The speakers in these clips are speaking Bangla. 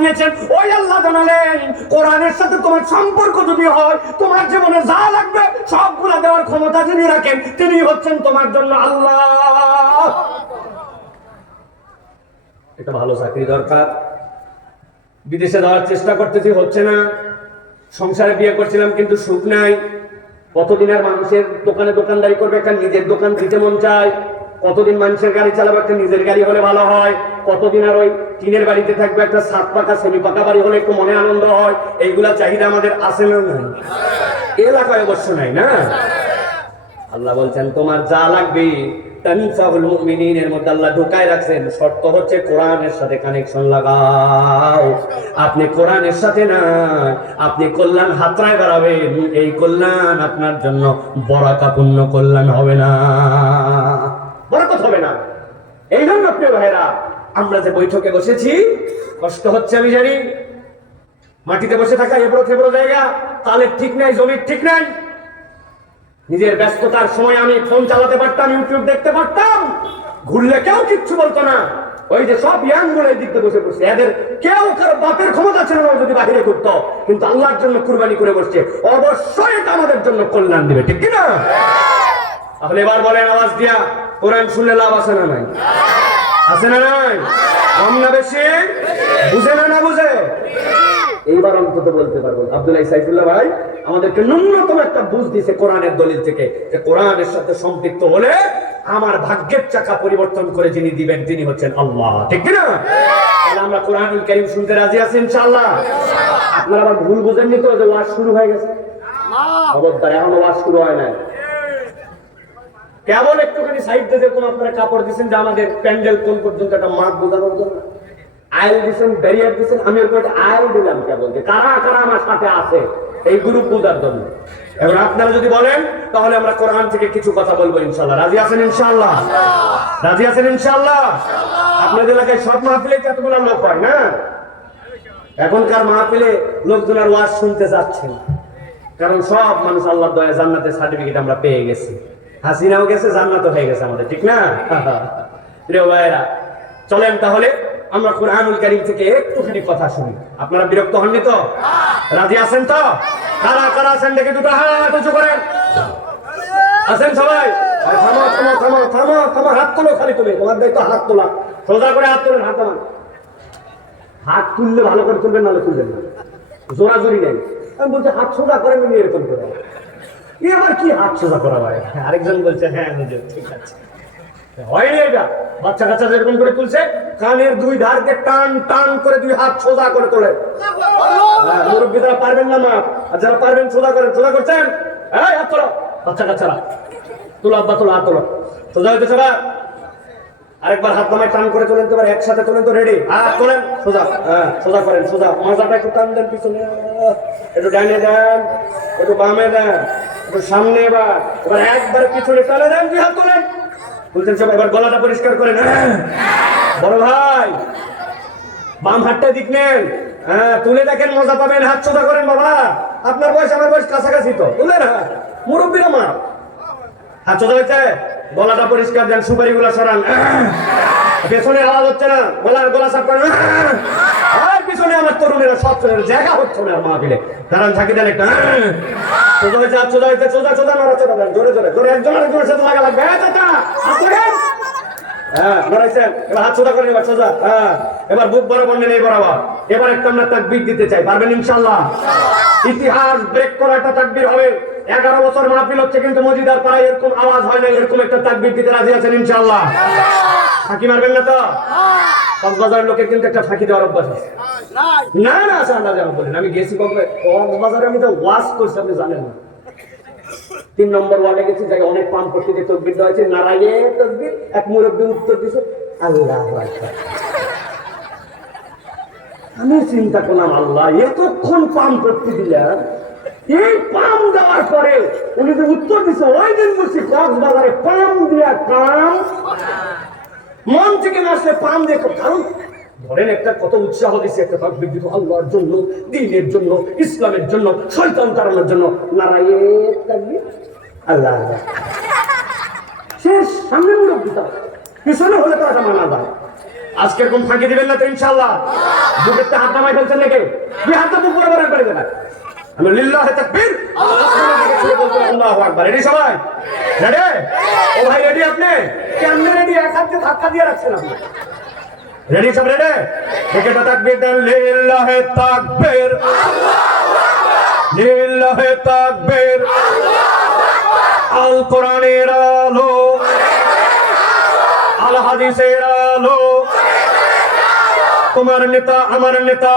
দিয়েছেন। ওই আল্লাহ জানালেন কোরআনের সাথে তোমার সম্পর্ক যদি হয়, তোমার জীবনে যা লাগবে সবগুলা দেওয়ার ক্ষমতা যিনি রাখেন তিনি হচ্ছেন তোমার জন্য আল্লাহ। একটা ভালো চাকরি দরকার, বিদেশে যাওয়ার চেষ্টা করতেছি, হচ্ছে না। সংসারে বিয়ে করছিলাম কিন্তু সুখ নাই। কতদিন আর মানুষের দোকানে দোকানদারি করবে, একটা নিজের দোকান দিতে মন চায়। কতদিন মানুষের গাড়ি চালাবো, একটা নিজের গাড়ি হলে ভালো হয়। কতদিন আর ওই টিনের বাড়িতে থাকবে, একটা 7 পাকা সেমি পাকা বাড়ি হলে একটু মনে আনন্দ হয়। এইগুলা চাহিদা আমাদের আছে না? নাই এলাকায় অবশ্য নাই না। আল্লাহ বলছেন তোমার যা লাগবে তানফাউল মুমিনিনের মধ্যে আল্লাহ ঢুকায় রাখছেন, শর্ত হচ্ছে কোরআনের সাথে কানেকশন লাগাও। আপনি কোরআনের সাথে না, আপনি কল্যাণ হাতড়ায় বাড়াবেন, এই কল্যাণ আপনার জন্য বরাকাপূর্ণ কল্যাণ হবে না, বরকত হবে না। এই জন্য প্রিয় ভাইরা, আমরা যে বৈঠকে বসেছি, কষ্ট হচ্ছে আমি জানি। মাটিতে বসে থাকা এবড়ো খেবড়ো জায়গা, তালের ঠিক নাই, জমির ঠিক নাই। নিজের ব্যস্ততার সময় আমি ফোন চালাতে পারতাম, ইউটিউব দেখতে পারতাম, ঘুরলে কেউ কিচ্ছু বলতো না। ওই যে সব ইয়াং গুলো এই দিকতে বসে পড়ছে, এদের কেউ কারো বাপের ক্ষমতা ছিল না যদি বাহিরে করতো, কিন্তু আল্লাহর জন্য কুরবানি করে বসছে। অবশ্যই এটা আমাদের জন্য কল্যাণ দিবে, ঠিক কিনা? তাহলে এবার বলেন আওয়াজ দিয়া, কোরআন শুনলে লাভ আছে না নাই? আছে না নাই? কম না বেশি? বুঝে না বুঝে? এইবার অন্তত বলতে পারবো আব্দুল্লাহ সাইফুল্লাহ ভাই আমাদেরকে ন্যূনতম একটা বুঝ দিয়েছে কোরআনের দলিল থেকে, যে কোরআনের সাথে সম্পৃক্ত হলে আমার ভাগ্যের চাকা পরিবর্তন করে যিনি দিবেন তিনি হচ্ছেন আল্লাহ, ঠিক কিনা? তাহলে আমরা কোরআনুল কারীম শুনতে রাজি আছি ইনশাআল্লাহ। আপনারা আবার ভুল বুঝেননি তো যে ওয়াজ শুরু হয়ে গেছে? খবরদার, এখনো ওয়াজ শুরু হয় নাই। কেবল একটুখানি সাইডে যেরকম আপনারা কাপড় দিচ্ছেন যে আমাদের প্যান্ডেল কোন পর্যন্ত একটা মাপ বোঝানোর জন্য আইল দিচ্ছেন, ব্যারিয়ার দিচ্ছেন, আমি ওর একটা আইল দিলাম কেবল, যে কারা কারা আমার সাথে আছে এই গ্রুপ বোঝার জন্য। এবার আপনারা যদি বলেন তাহলে আমরা কোরআন থেকে কিছু কথা বলবো ইনশাআল্লাহ। রাজি আছেন ইনশাআল্লাহ? রাজি আছেন ইনশাআল্লাহ? আপনাদের এলাকায় সব মাহফিলে কতগুলো লোক হয় না? এখনকার মাহফিলে লোকজন আর ওয়াজ শুনতে যাচ্ছে না, কারণ সব মানুষ আল্লাহর দয়ায় জান্নাতের সার্টিফিকেট আমরা পেয়ে গেছি। হাসিনাও গেছে, জান্নাতও হয়ে গেছে আমাদের, ঠিক না? প্রিয় ভাইয়েরা, চলেন তাহলে আমরা কোরআনুল কারীম থেকে একটুখানি কথা শুনি। আপনারা বিরক্ত হননি তো? রাজি আছেন তো? কারা কারা আছেন দেখে দুটো হাত উঁচু করেন। আছেন সবাই? থামো থামো থামো থামো থামো, হাত তোলো, খালি তুলে, তোমার দায়িত্ব হাত তোলা। সোজা করে হাত তোলেন, হাত আমার হাত তুললে ভালো করে তুলবেন, নাহলে তুলবেন না, জোরাজোরি নেই। আমি বলছি হাত সোজা করেন, এরকম করে। এবার কি হাত সোজা করা ভাই? আরেকজন বলছে হ্যাঁ হুজুর ঠিক আছে। হয়নি এটা? বাচ্চা কাচ্চা যেরকম করে তুলছে, কানের দুই ধারকে টান টান করে দুই হাত সোজা করে তোলে। মুরব্বী যারা পারবেন না মা, আর যারা পারবেন সোজা করেন। সোজা করছেন? এই হাত তোলো, বাচ্চা কাচ্চারা তোলো, আব্বা তোলো, হাত তোলো, সোজা হইতেছে বা? আরেকবার হাত নামায় টান করে তোলেন তো, এবার একসাথে তোলেন তো, রেডি? হাত তোলেন, সোজা, হ্যাঁ সোজা করেন, সোজা। মাজাটা একটু টান দেন পিছনে, একটু ডাইনে দেন, একটু বামে দেন, একটু সামনে। এবার এবার একবার পিছনে টানে দেন, দুই হাত তোলেন, বলছেন সব। এবার গলাটা পরিষ্কার করেন। বড় ভাই বাম হাতটা দিক নেন, হ্যাঁ তুলে দেখেন, মজা পাবেন। হাত সোজা করেন বাবা, আপনার বয়স আমার বয়স কাছাকাছি তো, তুলেন। হ্যাঁ মুরব্বীরা মা, হাত সোজা হয়েছে, গলাটা পরিষ্কার দেন, সুপারি গুলা সরান, পেছনে আওয়াজ হচ্ছে না, গলা সাফ করেন। আর পিছনে আমার তরুণেরা সব জায়গা হচ্ছে না মাহফিলে, দাঁড়ান থাকি দেন একটা। সোজা হয়েছে, হাত সোজা হয়েছে, সোজা সোজা নড়াচড়া দেন, জোরে জোরে জোরে, একজন আরেকজনের সাথে লাগা লাগবে। হ্যাঁ নড়াইছেন, এবার হাত সোজা করেন, এবার সোজা। হ্যাঁ এবার বুক বরাবর নেন, এই বরাবর। এবার একটা আমরা তাকবীর দিতে চাই, পারবেন ইনশাআল্লাহ? ইতিহাস ব্রেক করা একটা তাকবীর হবে। 11 বছর মাহফিল হচ্ছে, কিন্তু মজিদার পাড়ায় এরকম আওয়াজ হয় না। এরকম একটা তাকবীর দিতে রাজি আছেন ইনশাআল্লাহ? ফাঁকি মারবেন না তো? কক্সবাজারের লোকের কিন্তু একটা ফাঁকি দেওয়ার অভ্যাস আছে। না না আসলে আল্লাহ যেন বলেন, আমি গেছি কক্সবাজারে, আমি তো ওয়াজ করছি, আপনি জানেন না। 3 নম্বর ওয়ার্ডে গেছি, জায়গায় অনেক পাম্প করতে তকবীর দেওয়া হয়েছে, নারায়ে তকবীর। এক মুরব্বী উত্তর দিছে আল্লাহু আকবার। আমি চিন্তা করলাম, আল্লাহ এতক্ষণ পাম করতে দিলাম, এই পাম দেওয়ার পরে উনি যে উত্তর দিচ্ছে, ওই দিন বলছি কক্সবাজারে পাম দিয়া কাম, মন থেকে আসলে পাম দিয়ে। কারণ ধরেন একটা কত উৎসাহ দিচ্ছে, একটা তাকবীর দিত আল্লাহর জন্য, দ্বীনের জন্য, ইসলামের জন্য, শয়তান তাড়ানোর জন্য। নারায়ে তাকবীর, আল্লাহ শেষ। সামনে মুরব্বী, পিছনে হলে তো এটা মানা যায়। আজকে এরকম ফাঁকি দিবেন না তো ইনশাআল্লাহ। বুকের হাত নামাই ফেলছেন নাকি? কি হাতটা তো পুরো বরাবর করে দেবেন। আমি লিল্লাহি তাকবীর, আল্লাহু আকবার। রেডি সবাই? রেডি? ও ভাই রেডি আপনি? কেমনে রেডি? এক হাতে ধাক্কা দিয়ে রাখছেন আপনি। রেডি সব রেডি? বুকেটা তাকবীর দেন, লিল্লাহি তাকবীর, লিল্লাহি তাকবীর। আল কোরআনের আলো, আল হাদিসের আলো, তোমার নেতা আমার নেতা,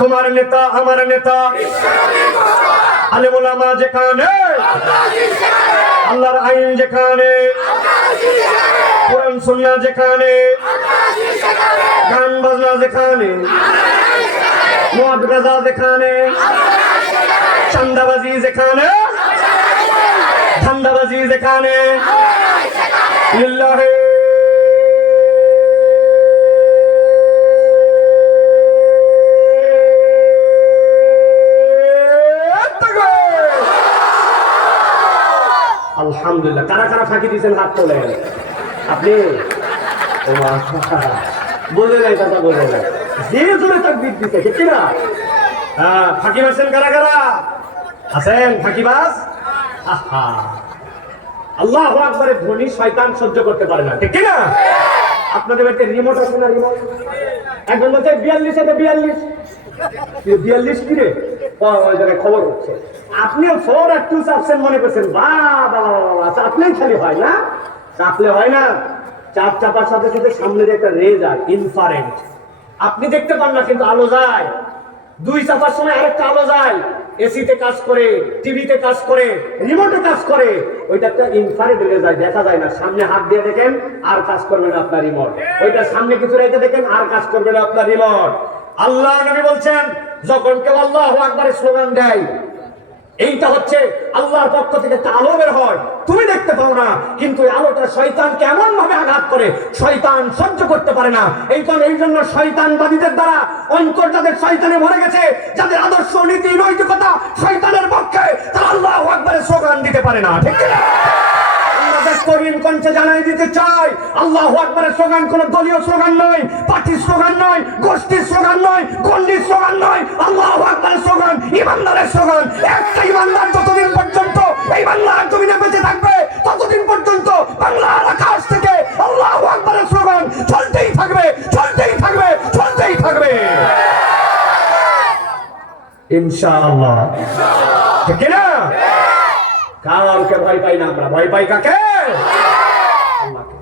তোমার নেতা আমার নেতা, আলেম ওলামা যেখানে, আল্লাহর আইন যেখানে, কোরআন সুন্নাহ যেখানে, গান বাজনা যেখানে, মদ গাঁজা যেখানে, চান্দাবাজি যেখানে, ধান্দাবাজি যেখানে, লিল্লাহি আলহামদুলিল্লাহ। কারা কারা ফাঁকি দিয়েছেন হাত তোলেন। আপনি বলে নাই, কথা বলে নাই, যে জোরে তাকবীর দিতে, ঠিক না? হ্যাঁ, ফাঁকি মারছেন কারা কারা আছেন? ফাঁকিবাজ। আহা, আল্লাহু আকবারের ধ্বনি শয়তান সহ্য করতে পারে না, ঠিক না? আপনাদের বাড়িতে রিমোট আছে না? রিমোট একজন বলছে 42 এ 42, 42 কি রে? ওই জায়গায় খবর হচ্ছে। আপনিও 4 আর 2 চাপছেন মনে করছেন, বাবা চাপলেই খালি হয় না, চাপলে হয় না। চাপ চাপার সাথে সাথে সামনের একটা রে যায়, ইনফ্রারেড। আপনি দেখতে পান না কিন্তু আলো যায়। 2 চাপার সময় আরেকটা আলো যায়, এসিতে কাজ করে, টিভিতে কাজ করে, রিমোটে কাজ করে। ওইটা একটা ইনফ্রারেড রে যায়, দেখা যায় না। সামনে হাত দিয়ে দেখেন আর কাজ করবে না আপনার রিমোট। ওইটা সামনে কিছু রেখে দেখেন আর কাজ করবে না আপনার রিমোট। আল্লাহ নবী বলছেন, যখন কেউ আল্লাহু আকবারের স্লোগান দেয়, এইটা হচ্ছে আল্লাহর পক্ষ থেকে একটা আলো বের হয়, তুমি দেখতে পাও না, কিন্তু এই আলোটা শয়তান কেমন ভাবে আঘাত করে, শয়তান সহ্য করতে পারে না। এই জন্য শয়তানবাদীদের দ্বারা অন্তর যাদের শয়তানে ভরে গেছে, যাদের আদর্শ নীতি নৈতিকতা শয়তানের পক্ষে, তারা আল্লাহু আকবারের স্লোগান দিতে পারে না, ঠিক না? করিম কণ্ঠে জানাই দিতে চাই, আল্লাহু আকবারের স্লোগান কোন দলীয় স্লোগান নয়, পার্টির স্লোগান নয়, গোষ্ঠীর স্লোগান নয়, গণ্ডির স্লোগান নয়। আল্লাহু আকবারের স্লোগান ইমানদারের স্লোগান। একটা ইমানদার যতদিন পর্যন্ত এই বাংলার জমিনে বেঁচে থাকবে, ততদিন পর্যন্ত বাংলার আকাশ থেকে আল্লাহু আকবারের স্লোগান চলতেই থাকবে, চলতেই থাকবে, চলতেই থাকবে ইনশাআল্লাহ, ঠিক না? কাউকে ভয় পাই না আমরা, ভয় পাই কাকে?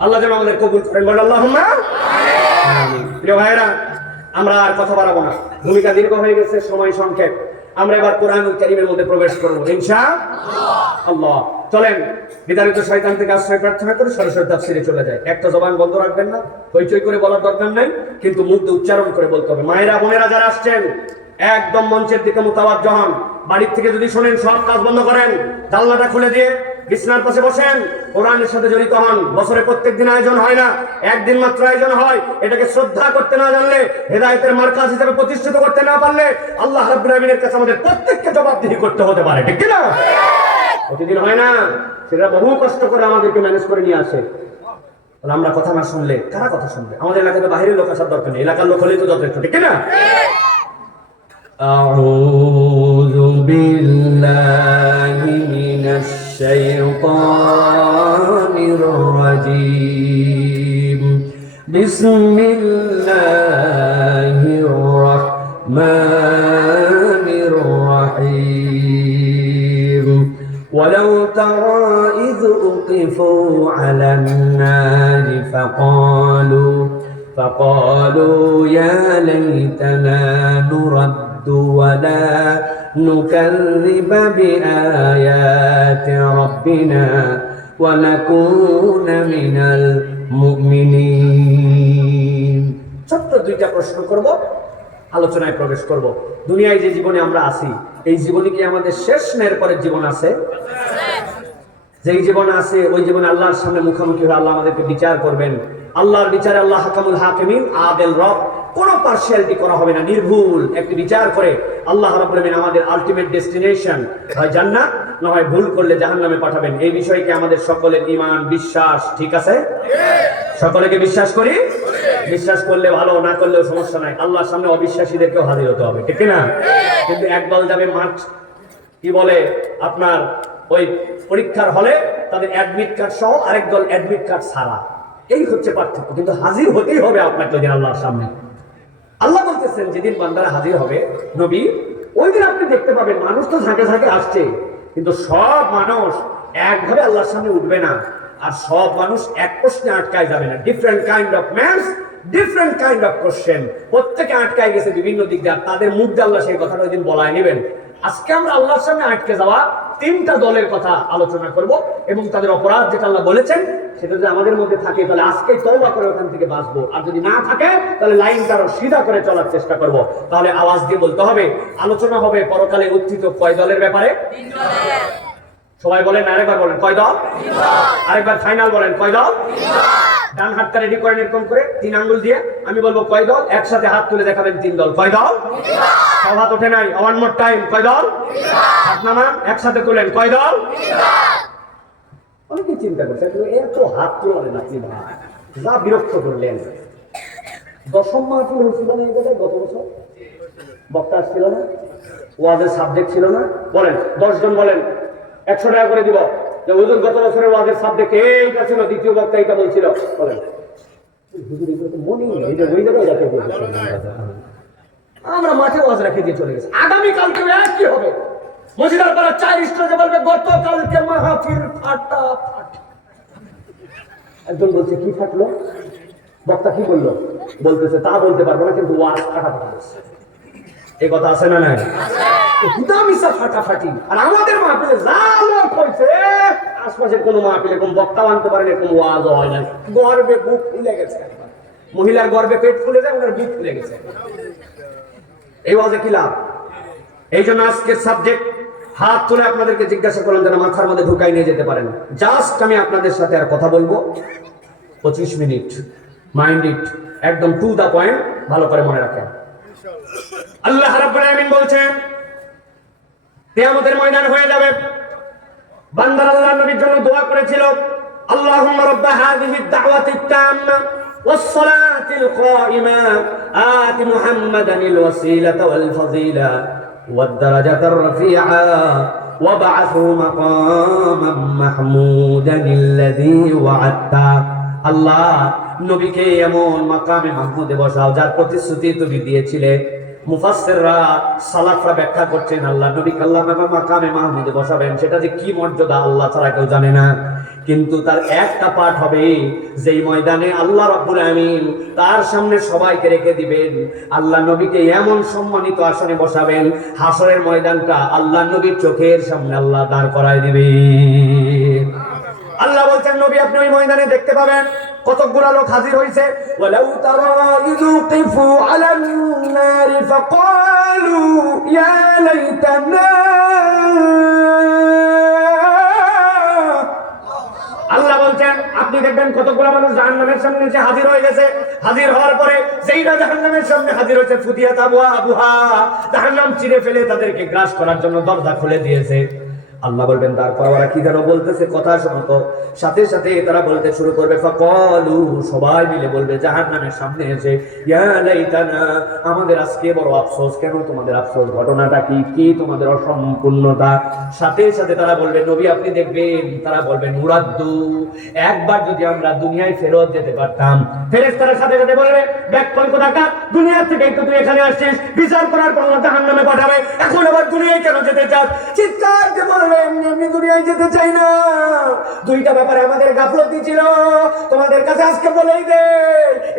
আল্লাহ যেন আমাদের কবুল করেন, বলেন আল্লাহুম্মা আমিন। প্রিয় ভাইরা, আমরা আর কথা বাড়াবো না, ভূমিকা দীর্ঘ হয়ে গেছে, সময় সংক্ষেপ। আমরা এবার কোরআনুল কারীমের মধ্যে প্রবেশ করব ইনশাআল্লাহ। চলেন বিতাড়িত শয়তান থেকে আশ্রয় প্রার্থনা করে সরাসরি তাফসীরে চলে যায়। একটা জবান বন্ধ রাখবেন না, হইচই করে বলার দরকার নাই, কিন্তু মুখ দিয়ে উচ্চারণ করে বলতে হবে। মায়েরা বোনেরা যারা আসছেন, একদম মঞ্চের দিকে মুতাওয়াজ্জহ হন। বাড়ির থেকে যদি শোনেন, সব কাজ বন্ধ করেন, জানলাটা খুলে দিয়ে বিছানার পাশে বসেন, কোরআনের সাথে জড়িত হন। বছরে প্রত্যেকদিন আয়োজন হয় না, একদিন মাত্র আয়োজন হয়। এটাকে শ্রদ্ধা করতে না জানলে, হেদায়েতের মার্কাজ হিসেবে প্রতিষ্ঠিত করতে না পারলে, আল্লাহ রাব্বুল আলামিনের কাছে আমাদের প্রত্যেককে জবাবদিহি করতে হতে পারে, ঠিক না? প্রতিদিন হয় না, সেটা বহু কষ্ট করে আমাদেরকে ম্যানেজ করে নিয়ে আসে। আমরা কথা না শুনলে কারা কথা শুনবে? আমাদের এলাকাতে বাইরের লোক আসার দরকার নেই, এলাকার লোক হলেই তো যথেষ্ট, ঠিক না? أعوذ بالله من الشيطان الرجيم بسم الله الرحمن الرحيم ولو ترى إذ وقفوا على النار فقالوا يا ليتنا نرد ولا نكذب بآيات ربنا ونكون من المؤمنين। ছোট্ট দুইটা প্রশ্ন করব, আলোচনায় প্রবেশ করব। দুনিয়ায় যে জীবনে আমরা আছি, এই জীবনে কি আমাদের শেষ না এরপরের জীবন আছে? যেই জীবন আছে, ওই জীবনে আল্লাহর সামনে মুখোমুখি হয়ে আল্লাহ আমাদেরকে বিচার করবেন। আল্লাহর বিচারে আল্লাহ হাকামুল হাকিমিন, আদেল রব, কোনো পার্সিয়ালিটি করা হবে না, নির্ভুল একটি বিচার করে আল্লাহ রাব্বুল আলামিন আমাদের আলটিমেট ডেস্টিনেশন হয় জান্নাত, না হয় ভুল করলে জাহান্নামে পাঠাবেন। এই বিষয়কে আমাদের সকলের ঈমান বিশ্বাস ঠিক আছে? সকলেকে বিশ্বাস করি। বিশ্বাস করলে ভালো, না করলেও সমস্যা নাই, আল্লাহর সামনে অবিশ্বাসীদেরকেও হাজির হতে হবে, ঠিক না? কিন্তু একদল যাবে মাঠ কি বলে আপনার ওই পরীক্ষার হলে তাদের অ্যাডমিট কার্ড সহ, আরেক দল অ্যাডমিট কার্ড ছাড়া। এই হচ্ছে পার্থক্য। কিন্তু হাজির হতেই হবে আপনাকে ওই দিন আল্লাহর সামনে। আল্লাহ বলতেছেন যেদিন বান্দারা হাজির হবে নবী, ওই দিন আপনি দেখতে পাবেন মানুষ তো ঝাঁকে ঝাঁকে আসছে, কিন্তু সব মানুষ একভাবে আল্লাহর সামনে উঠবে না, আর সব মানুষ এক প্রশ্নে আটকায় যাবে না। Different kind of man's, different kind of question, প্রত্যেকে আটকায় গেছে বিভিন্ন দিক দিয়ে, তাদের মুখ দিয়ে আল্লাহ সেই কথাটা ওই দিন বলায় নেবেন। আজকে আমরা আল্লাহর সামনে আটকে যাওয়া তিনটা দলের কথা আলোচনা করব, এবং তাদের অপরাধ যেটা আল্লাহ বলেছেন সেটা যদি আমাদের মধ্যে থাকে তাহলে আজকে তওবা করে ওখান থেকে বাঁচবো, আর যদি না থাকে তাহলে লাইনটা আরো সিধা করে চলার চেষ্টা করব। তাহলে আওয়াজ দিয়ে বলতে হবে, আলোচনা হবে পরকালে উত্থিত কয় দলের ব্যাপারে? সবাই বলেন, আরেকবার বলেন, কয় দল? আরেকবার ফাইনাল বলেন, কয় দল? ডান হাতটা রেডি করেন এরকম করে 3 আঙ্গুল দিয়ে, আমি বলবো কয় দল, একসাথে হাত তুলে দেখাবেন 3 দল। কয় দল? সব হাত ওঠে নাই, ওয়ান মোর টাইম, কয় দল? হাত নামান, একসাথে তুলেন, কয় দল? অনেকে চিন্তা করছে এত হাত তোলেন আপনি, ভাই যা বিরক্ত করলেন। 10ম মাহফিল হয়েছিল না এই জায়গায় গত বছর? বক্তা আসছিল না? ওয়াজের সাবজেক্ট ছিল না? বলেন 10 জন বলেন, 100 টাকা করে দিব। যে হুজুর গত বছরের ওয়াজের সাবজেক্ট এইটা ছিল, দ্বিতীয় বক্তা এইটা বলছিল, বলেন। আমরা মাঠে ওয়াজ রেখে দিয়ে চলে গেছি, আগামী কালকে কি হবে? মসজিদের পাড়া 4 স্টেজে বলবে গতকালকে মাহফিল ফাটা ফাটা। একজন বলছে কি ফাটলো? বক্তা কি বললো? বলতেছে তা বলতে পারবো না, কিন্তু ওয়াজ ফাটাফাটি হচ্ছে। এই কথা আছে না নাই? হুদামিসা ফাটাফাটি। আর আমাদের মাহফিলে যা লোক হয়েছে, আশপাশের কোনো মাহফিলে কোন বক্তা আনতে পারেন, এরকম ওয়াজও হয় না। গর্বে বুক ফুলে গেছে, মহিলার গর্বে পেট ফুলে যায়, ওনার বুক ফুলে গেছে। এই ওয়াজে কি লাভ? এই জন্য আজকের সাবজেক্ট হাত তুলে আপনাদেরকে জিজ্ঞাসা করলাম যেন মাথার মধ্যে ঢুকাই নিয়ে যেতে পারেন। জাস্ট আমি আপনাদের সাথে আর কথা বলবো 25 মিনিট। মাইন্ড ইট, একদম টু দা পয়েন্ট, ভালো করে মনে রাখেন। আল্লাহ রাব্বুল আলামিন বলছেন কিয়ামতের ময়দান হয়ে যাবে, বান্দারা আল্লাহর নবীর জন্য দোয়া করেছিল, আল্লাহুম্মা রাব্বা হাযিহিদ দাওয়াতিত তাম্মা ওয়াস সালাতিল কায়িমা আতি মুহাম্মাদানিল ওয়াসিলাতা ওয়াল ফাযিলা ওয়াদ দারাজাতার রাফিআ ওয়াবআথহু মাকামান মাহমুদানিল্লাযী ওয়া'আদতা। আল্লাহ নবীকে এমন মাকামে মাহমুদে বসাও যার প্রতিশ্রুতি তুমি দিয়েছিলে। মুফাসসিররা সালাফরা ব্যাখ্যা করছেন আল্লাহ নবীকে আল্লাহ মাকামে মাহমুদে বসাবেন, সেটা যে কি মর্যাদা আল্লাহ ছাড়া কেউ জানে না। কিন্তু তার একটা পাঠ হবে, যেই ময়দানে আল্লাহ রাব্বুল আমিন তার সামনে সবাইকে রেখে দিবেন, আল্লাহ নবীকে এমন সম্মানিত আসনে বসাবেন, হাসরের ময়দানটা আল্লাহ নবীর চোখের সামনে আল্লাহ দাঁড় করায় দিবেন। আল্লাহ বলছেন নবী আপনি ওই ময়দানে দেখতে পাবেন কতগুলো লোক হাজির হয়েছে। ওয়ালাউ তারা ইযুকিফু আলান নারি ফাকালু ইয়া লাইতানা। আল্লাহ বলছেন আপনি দেখবেন কতগুলো মানুষ জাহান্নামের সামনে এসে হাজির হয়ে গেছে। হাজির হওয়ার পরে যেইটা জাহান্নামের সামনে হাজির হয়েছে, ফুদিয়াত আবওয়াবুহা, জাহান্নাম চিরে ফেলে তাদেরকে গ্রাস করার জন্য দরজা খুলে দিয়েছে। আল্লাহ বলবেন তারপর ওরা কি যেন বলতেছে, কথা শোনো তো। সাথে সাথে তারা বলতে শুরু করবে, ফাকালু, সবাই মিলে বলবে জাহান্নামের সামনে এসে, ইয়া লাইতানা, আমাদের আজকে বড় আফসোস। কেন তোমাদের আফসোস? ঘটনাটা কি? কি তোমাদের অসম্পূর্ণতা? সাথে সাথে তারা বলবে নবী আপনি দেখবেন, তারা বলবেন মুরাদ্দু, একবার যদি আমরা দুনিয়ায় ফেরত যেতে পারতাম। ফেরেশতারা সাথে সাথে বলবে ব্যাক কল কোথাকার, দুনিয়া থেকে তো তুই এখানে আসছিস, বিচার করার পর জাহান্নামে পাঠাবে, এখন আবার দুনিয়ায় কেন যেতে চাস? চিৎকার দিয়ে বলবে এমনি দুনিয়ায় যেতে চাই না। দুইটা ব্যাপারে আমাদের গাফলতি ছিল, তোমাদের কাছে আজকে বলেই দে,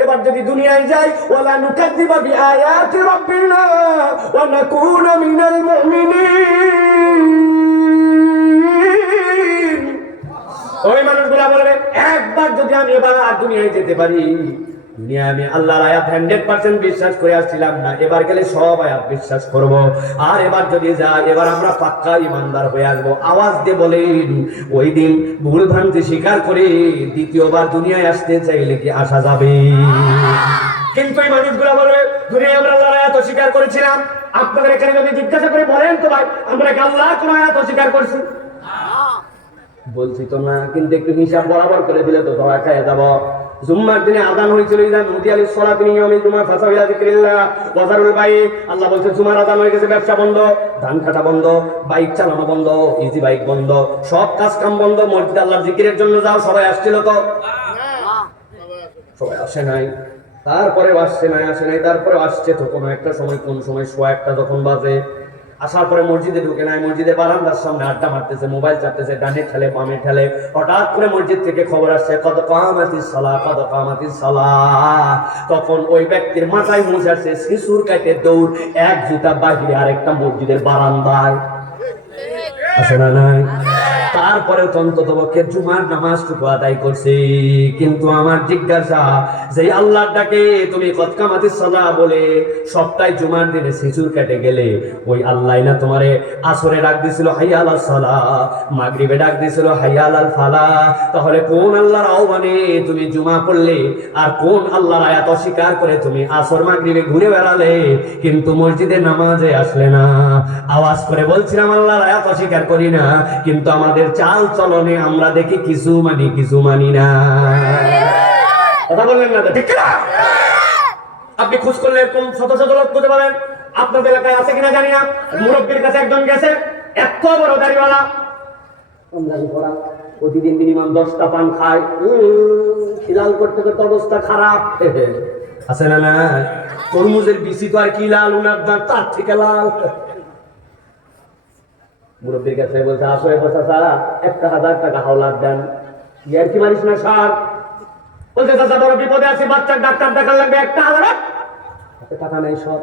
এবার যদি দুনিয়ায় যাই, ওয়ালা নুকাযযিবা বিআয়াতি রাব্বিনা ওয়া নাকুনা মিনাল মুমিনিন। ওই মানুষগুলা বলবে একবার যদি আমি এবার দুনিয়ায় যেতে পারি, দুনিয়া আমি আল্লাহর আয়াত 100% বিশ্বাস করে আসছিলাম না, এবার গেলে সব আয়াত বিশ্বাস করব। আর এবার যদি যাই, এবার আমরা পাক্কা ইমানদার হয়ে আসবো। আওয়াজ দিয়ে বলেন ওই দিন ভুল ভ্রান্তি স্বীকার করে দ্বিতীয়বার দুনিয়ায় আসতে চাইলে কি আসা যাবে? কিন্তু এই মানুষগুলা বলবে দুনিয়ায় আমরা আল্লাহর আয়াত অস্বীকার করেছিলাম। আপনাদের এখানে যদি জিজ্ঞাসা করে বলেন তো ভাই আমরা কি আল্লাহর কোন আয়াত অস্বীকার করছি? বলছি তো না, কিন্তু একটু হিসাব বরাবর করে দিলে তো ধরা খেয়ে যাব। জুম্মার দিনে আযান হয়েছিল, ইযা নুদিয়া লিস-সালাতি মিন ইয়াউমিল জুমআহ ফাসাউ ইলা যিকরিল্লাহ ওয়া যারুল বাই'। আল্লাহ বলছে জুমার আযান হয়ে গেছে, ব্যবসা বন্ধ, ধান কাটা বন্ধ, বাইক চালানো বন্ধ, ইজি বাইক বন্ধ, সব কাজ কাম বন্ধ, মসজিদে আল্লাহর জিকিরের জন্য যাও। সবাই আসছিল তো? সবাই আসে নাই। তারপরে আসে নাই, তারপরে আসছে তো কোনো একটা সময়, কোন সময় 1:15 যখন বাজে, আসার পরে মসজিদে ঢুকে নাই, মসজিদে বারান্দার সামনে আড্ডা মারতেছে, মোবাইল চাপতেছে, ডানে ঠেলে বামে ঠেলে। হঠাৎ করে মসজিদ থেকে খবর আসছে কদ কামাতিস সালাহ, কদ কামাতিস সালাহ। তখন ওই ব্যক্তির মাথায় মুছ আসছে, শিশুর কাটে দৌড়, এক জুতা বাহিরে আরেকটা মসজিদের বারান্দায়। আছে না নাই? তারপরে অন্ততপক্ষে জুমার নামাজটুকু আদায় করছি। কিন্তু আমার জিজ্ঞাসা, যে আল্লাহর ডাকে তুমি কদ কামাতিস সালাহ বলে সপ্তাহে জুমার দিনে শিশুর কেটে গেলে, ওই আল্লাহ না তোমারে আসরে ডাক দিছিল হাইয়া আলাস সালাহ, মাগরিবে ডাক দিছিল হাইয়া আলাল ফালাহ। তাহলে কোন আল্লাহর আহ্বানে তুমি জুমা পড়লে, আর কোন আল্লাহর আয়াত অস্বীকার করে তুমি আসর মাগরিবে ঘুরে বেড়ালে, কিন্তু মসজিদে নামাজে আসলে না? আওয়াজ করে বলছিলাম আল্লাহর আয়াত অস্বীকার করি না, কিন্তু আমাদের চাল চলনে আমরা দেখি কিছু মানি না। কথা বললেন না? ঠিক না? আপনি খোঁজ করলে এরকম শত শত লোক খুঁজে পাবেন। আপনাদের এলাকায় আছে কিনা জানি না, মুরব্বীর কাছে একজন গেছে, এত বড় দাড়িওয়ালা, প্রতিদিন মিনিমাম 10টা পান খায়, খিলাল করতে করতে অবস্থা খারাপ। আছে না? না, তরমুজের বিচি তো আর কি লাল, উনার দাঁত তার থেকে লাল। মুরব্বীর কাছে বলছে, আসলে চাচা 1000 টাকা হাওলাত দেন। ইয়ার কি মারিস না সার? বলছে চাচা বড় বিপদে আছি, বাচ্চার ডাক্তার দেখার লাগবে, 1000 টাকা নাই সব।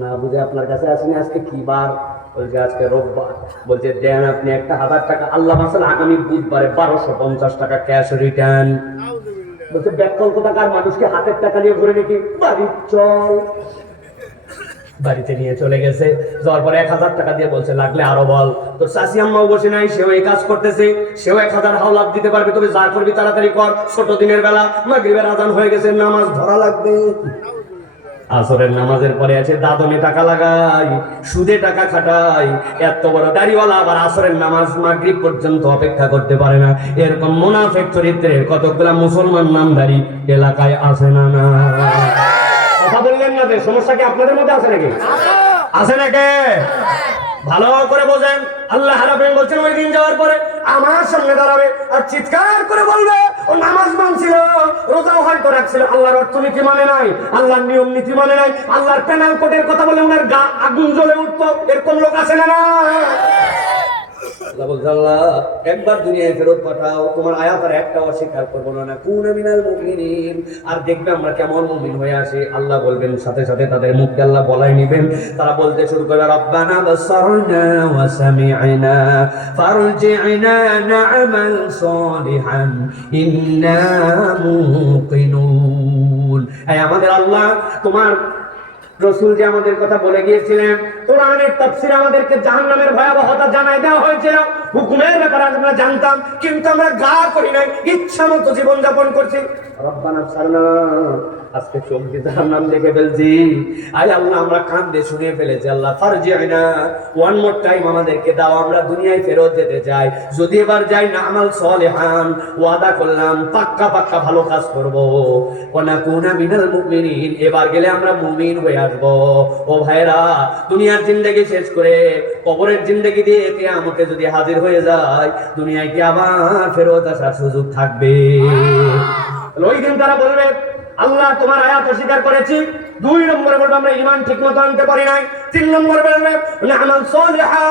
না বুঝে আপনার কাছে আসেনি, আজকে কি বার? বলছে আজকে রোববার। বলছে দেন আপনি 1000 টাকা, আল্লাহ মাসাল আগামী বুধবারে 1250 টাকা ক্যাশ রিটার্ন। বলছে ব্যাকল টাকার মানুষকে হাতের টাকা নিয়ে ঘুরে নাকি বাড়ি চল। বাড়িতে নিয়ে চলে গেছে, যাওয়ার পরে 1000 টাকা দিয়ে বলছে লাগলে আরো বল। তো চাষি আম্মাও বসে নাই, সেও এই কাজ করতেছে, সেও 1000 হাওলাত দিতে পারবে। তবে যা করবি তাড়াতাড়ি কর, ছোট দিনের বেলা, মাগরিবের আযান হয়ে গেছে, নামাজ ধরা লাগবে। আসরের নামাজের পরে আছে দাদনে টাকা লাগাই, সুদে টাকা খাটাই। এত বড় দাড়িওয়ালা আবার আসরের নামাজ মাগরিব পর্যন্ত অপেক্ষা করতে পারে না। এরকম মুনাফিক চরিত্রের কতগুলা মুসলমান নামধারী এলাকায় আছে না? না, কথা বললেন না যে সমস্যা কি আপনাদের মধ্যে আছে নাকি? আছে নাকি? ভালো করে বোঝেন। আল্লাহ রাব্বুল বলছেন ওই দিন যাওয়ার পরে আমার সামনে দাঁড়াবে আর চিৎকার করে বলবে, ও নামাজ মানছিল, রোজাও হয়তো রাখছিল, আল্লাহর অর্থনীতি মানে নাই, আল্লাহর নিয়ম নীতি মানে নাই, আল্লাহর প্যানাল কোডের কথা বলে ওনার গা আগুন জ্বলে উঠতো। এরকম লোক আছে না? আল্লাহ বলছে, আল্লাহ একবার দুনিয়ায় ফেরত পাঠাও, তোমার আয়াত আর একটা অস্বীকার করবো না। কুনা মিনাল মুমিনিন। আর দেখবে আমরা কেমন মুমিন হয়ে আসি। আল্লাহ বলবেন, সাথে সাথে তাদের মুখে আল্লাহ বলাই নিবেন। তারা বলতে শুরু করবে, রব্বানা বাসারনা ওয়া সামি'না ফারজি'না না'মাল সালিহান ইন্না মুকিনুন। এই আমাদের আল্লাহ, তোমার রাসূল যে আমাদের কথা বলে গিয়েছিলেন, কোরআনের তাফসীরে আমাদেরকে জাহান্নামের ভয়াবহতা জানাই দেওয়া হয়েছিল, হুকুমের ব্যাপারে আমরা জানতাম, কিন্তু আমরা গা করি নাই, ইচ্ছা মতো জীবন যাপন করছি। রব্বানা সারনা, আজকে চোখ দিয়ে জাহান্নাম দেখে ফেলছি। আয় আল্লাহ, আমরা কান দিয়ে শুনিয়ে ফেলেছি। আল্লাহ ফারজি'না, ওয়ান মোর টাইম আমাদেরকে দাও, আমরা দুনিয়ায় ফেরত যেতে চাই। যদি এবার যাই না আমাল সালিহান, ওয়াদা করলাম পাক্কা পাক্কা ভালো কাজ করব। ওয়া নাকুনা মিনাল মুমিনিন, এবার গেলে আমরা মুমিন হয়ে আসবো। ও ভাইরা, দুনিয়ার জিন্দেগি শেষ করে কবরের জিন্দেগি দিয়ে কিয়ামতে যদি হাজির হয়ে যায়, দুনিয়ায় কি আবার ফেরত আসার সুযোগ থাকবে? ওই দিন তারা বলবে, আল্লাহ তোমার আয়াত অস্বীকার করেছি। 2 নম্বরে বলবে আমরা ঈমান ঠিকমতো আনতে পারি নাই। 3 নম্বরে বলবে আমাল সালিহা,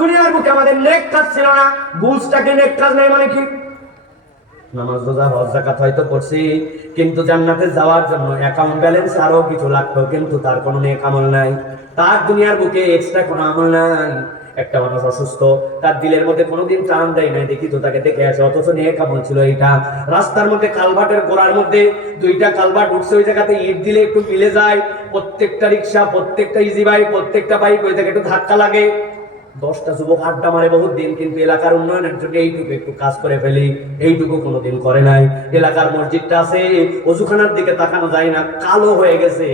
দুনিয়ার বুকে আমাদের নেক কাজ ছিল না। বুঝটাকে নেক কাজ নাই মানে কি? নামাজ রোজা হজ যাকাত হয়তো করছি, কিন্তু জান্নাতে যাওয়ার জন্য অ্যাকাউন্ট ব্যালেন্স আরো কিছু লাগতো, কিন্তু তার কোনো নেক আমল নাই। তার দুনিয়ার বুকে এক্সট্রা কোনো আমল নাই। একটা মানুষ অসুস্থ, তার দিলের মধ্যে কোনোদিন টান দেয় নাই, দেখি তো তাকে দেখে আসে, অথচ নেক আমল ছিল এইটা। রাস্তার মধ্যে কালভার্টের গোড়ার মধ্যে 2টা কালভার্ট উঠছে, ওই জায়গাতে ইট দিলে একটু মিলে যায়। প্রত্যেকটা রিক্সা, প্রত্যেকটা ইজি বাইক, প্রত্যেকটা বাইক ওই জায়গায় একটু ধাক্কা লাগে। 10টা যুবক আড্ডা মারে বহুত দিন, কিন্তু এলাকার উন্নয়নের জন্য এইটুকু একটু কাজ করে ফেলি, এইটুকু কোনোদিন করে নাই। এলাকার মসজিদটা আছে, ওযুখানার দিকে তাকানো যায় না, কালো হয়ে গেছে।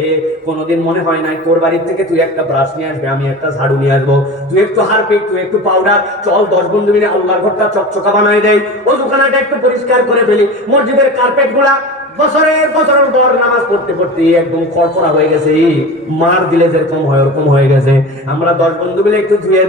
কোনোদিন মনে হয় নাই তোর বাড়ির থেকে তুই একটা ব্রাশ নিয়ে আসবে, আমি একটা ঝাড়ু নিয়ে আসবো, তুই একটু হারপিক, তুই একটু পাউডার, চল 10 বন্ধু মিলে আল্লাহর ঘরটা চকচকা বানাই দেয়, ওযুখানাটা একটু পরিষ্কার করে ফেলি, মসজিদের কার্পেট গুলা বছরের বছরের পর নামাজ পড়তে পড়তে একদম খড়খড়া হয়ে গেছে, মার দিলে যেরকম হয় ওরকম হয়ে গেছে। আমরা 10 বন্ধু মিলে একটু ধুয়ে